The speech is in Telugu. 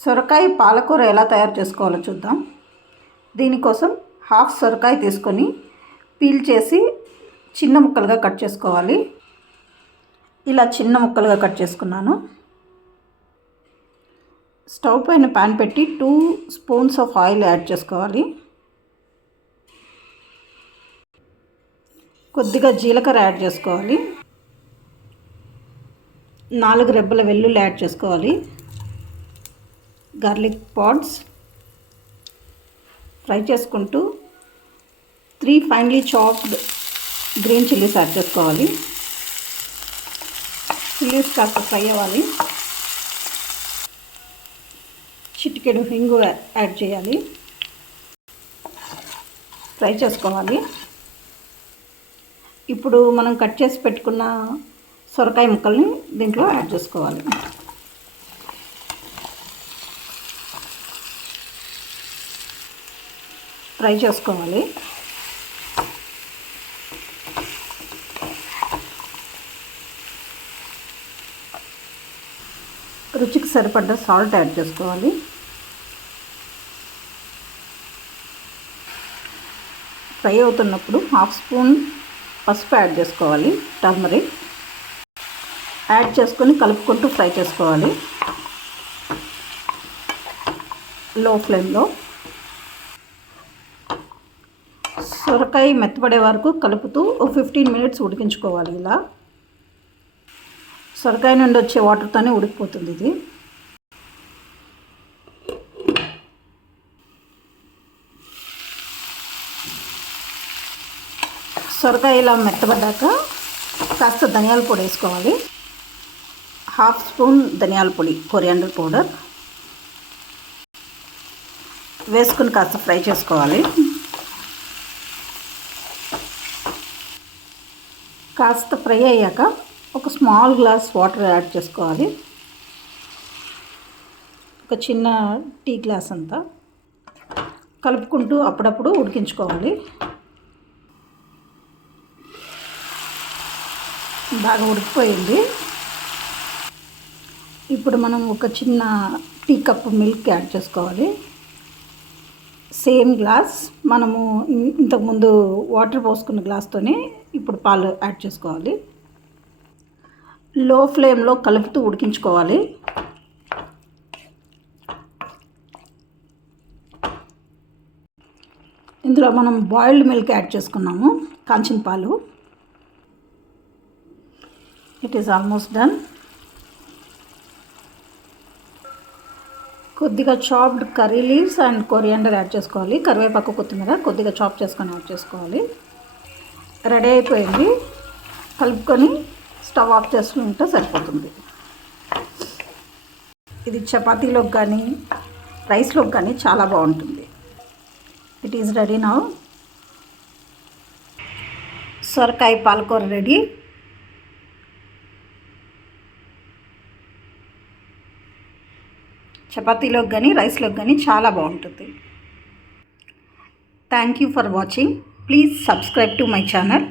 సొరకాయ పాలకూర ఎలా తయారు చేసుకోవాలో చూద్దాం. దీనికోసం హాఫ్ సొరకాయ తీసుకొని పీల్ చేసి చిన్న ముక్కలుగా కట్ చేసుకోవాలి. ఇలా చిన్న ముక్కలుగా కట్ చేసుకున్నాను. స్టవ్ పైన ప్యాన్ పెట్టి 2 స్పూన్స్ ఆఫ్ ఆయిల్ యాడ్ చేసుకోవాలి. కొద్దిగా జీలకర్ర యాడ్ చేసుకోవాలి. 4 రెబ్బల వెల్లుల్లి యాడ్ చేసుకోవాలి. గార్లిక్ పాడ్స్ ఫ్రై చేసుకుంటూ 3 finely chopped green chillies add చేసుకోవాలి. చిల్లీస్ కాస్త ఫ్రై అవ్వాలి. చిటికెడు హింగు యాడ్ చేయాలి. ఫ్రై చేసుకోవాలి. ఇప్పుడు మనం కట్ చేసి పెట్టుకున్న సొరకాయ ముక్కల్ని దీంట్లో యాడ్ చేసుకోవాలి. ఫ్రై చేసుకోవాలి. రుచికి సరిపడ్డ సాల్ట్ యాడ్ చేసుకోవాలి. ఫ్రై అవుతున్నప్పుడు 1/2 స్పూన్ పసుపు యాడ్ చేసుకోవాలి. టర్మరిక్ యాడ్ చేసుకొని కలుపుకుంటూ ఫ్రై చేసుకోవాలి లో ఫ్లేమ్లో. సొరకాయ మెత్తబడే వరకు కలుపుతూ 15 మినిట్స్ ఉడికించుకోవాలి. ఇలా సొరకాయ నుండి వచ్చే వాటర్తోనే ఉడికిపోతుంది ఇది. సొరకాయ ఇలా మెత్తబడ్డాక కాస్త ధనియాల పొడి వేసుకోవాలి. 1/2 స్పూన్ ధనియాల పొడి, కొరియాండర్ పౌడర్ వేసుకుని కాస్త ఫ్రై చేసుకోవాలి. కాస్త ఫ్రై అయ్యాక ఒక స్మాల్ గ్లాస్ వాటర్ యాడ్ చేసుకోవాలి. ఒక చిన్న టీ గ్లాస్ అంతా కలుపుకుంటూ అప్పుడప్పుడు ఉడికించుకోవాలి. బాగా ఉడికిపోయింది. ఇప్పుడు మనం ఒక చిన్న టీ కప్పు మిల్క్ యాడ్ చేసుకోవాలి. సేమ్ గ్లాస్ మనము ఇంతకుముందు వాటర్ పోసుకున్న గ్లాస్తోనే ఇప్పుడు పాలు యాడ్ చేసుకోవాలి. లో ఫ్లేమ్లో కలుపుతూ ఉడికించుకోవాలి. ఇందులో మనం బాయిల్డ్ మిల్క్ యాడ్ చేసుకున్నాము, కాంచిన పాలు. It is almost done. కొద్దిగా chopped curry leaves and coriander add చేసుకోవాలి. కరివేపాకు, కొత్తిమీర కొద్దిగా చాప్ చేసుకొని యాడ్ చేసుకోవాలి. రెడీ అయిపోయింది. కలుపుకొని స్టవ్ ఆఫ్ చేసుకుంటే సరిపోతుంది. ఇది చపాతీలోకి కానీ రైస్లోకి కానీ చాలా బాగుంటుంది. It is ready now. సొరకాయ పాలకూర రెడీ. చపాతీలోకి కానీ రైస్లోకి కానీ చాలా బాగుంటుంది. Thank you for watching. Please subscribe to my channel.